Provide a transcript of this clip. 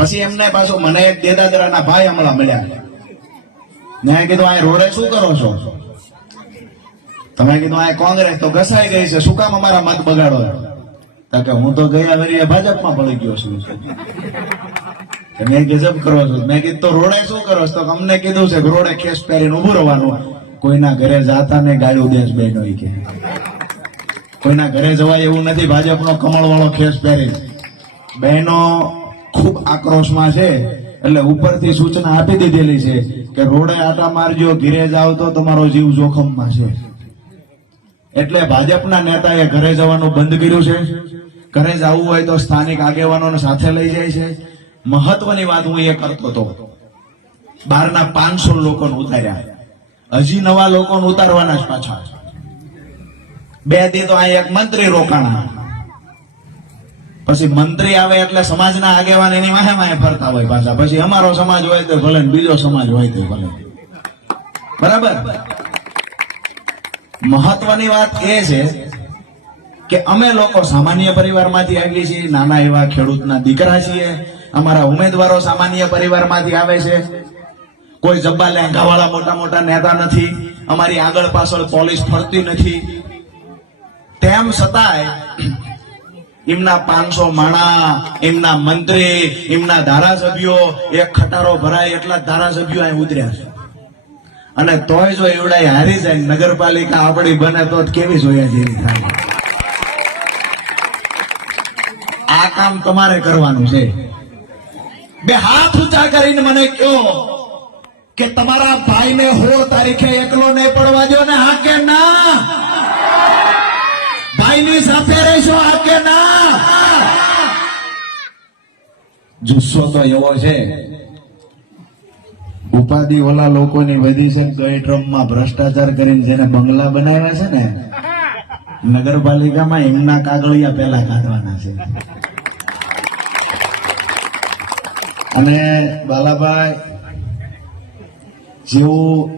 પછી એમને પાછું મને એક દેદાદરાના ભાઈ હમણાં મળ્યા. મેં કીધું આ રોડે શું કરો છો? તમે કીધું આ કોંગ્રેસ તો ઘસાઈ ગઈ છે, શું કામ અમારા મત બગાડો? તો કે હું તો ગયા વરીએ ભાજપમાં પડી ગયો છું. મેં ગજબ કરો છો. મેં કીધું તો રોડે શું કરો છો? તો અમને કીધું છે કે રોડે ખેસ પહેરીને ઉભું રહેવાનું, કોઈના ઘરે જાતા ને ગાળું દેશ બહેનો કે કોઈના ઘરે જવાય એવું નથી. ભાજપનો કમળ વાળો ખેસ પહેરી બહેનો ખૂબ આક્રોશમાં છે, એટલે ઉપરથી સૂચના આપી દીધેલી છે કે રોડે આટા મારજો, ઘરે જાવ તો તમારો જીવ જોખમમાં છે. એટલે ભાજપના નેતાએ ઘરે જવાનું બંધ કર્યું છે. ઘરે જવું હોય તો સ્થાનિક આગેવાનોને સાથે લઈ જાય છે. મહત્વની વાત હું એ કરતો હતો, બહારના 500 લોકોને ઉતાર્યા, હજી નવા લોકોને ઉતારવાના જ પાછા. 2 દી તો આ એક મંત્રી રોકાણા, પછી મંત્રી આવે એટલે સમાજના આગેવાન એની વાહે વાહે ફરતા હોય પાછા. પછી અમારો સમાજ હોય તો ભલે, બીજો સમાજ હોય તો ભલે, બરાબર. મહત્વની વાત એ છે કે અમે લોકો સામાન્ય પરિવારમાંથી આવીએ છીએ, નાના એવા ખેડૂતના દીકરા છીએ. અમારા ઉમેદવારો સામાન્ય પરિવારમાંથી આવે છે. કોઈ જબ્બા લેંઘાવાળા મોટા મોટા નેતા નથી. અમારી આગળ પાછળ પોલીસ ફરતી નથી. તેમ છતાંય એમના 500 માણા, એમના મંત્રી, એમના ધારાસભ્યો, એક ખટારો ભરાય એટલા ધારાસભ્યો અહીં ઉતર્યા છે. અને તોય જો એવડાય હારી જાય, નગરપાલિકા આપણી બને તો કેવી જોયા જેવી થાય. આ કામ તમારે કરવાનું છે. 2 હાથ ઊંચા કરીને મને કહો કે તમારા ભાઈને 16 તારીખે એકલો નહીં પડવા દો ને, હા કે ના? ભાઈની સાથે રહેશો, હા કે ના? જુસ્સો તો એવો છે, ઉપાધિ ઓલા લોકોની વધી છે. ગઈ ટ્રમમાં ભ્રષ્ટાચાર કરીને જેને બંગલા બનાવ્યા છે ને, નગરપાલિકામાં એમના કાગળિયા પહેલા કાઢવાના છે. અને બાલાભાઈ જેવું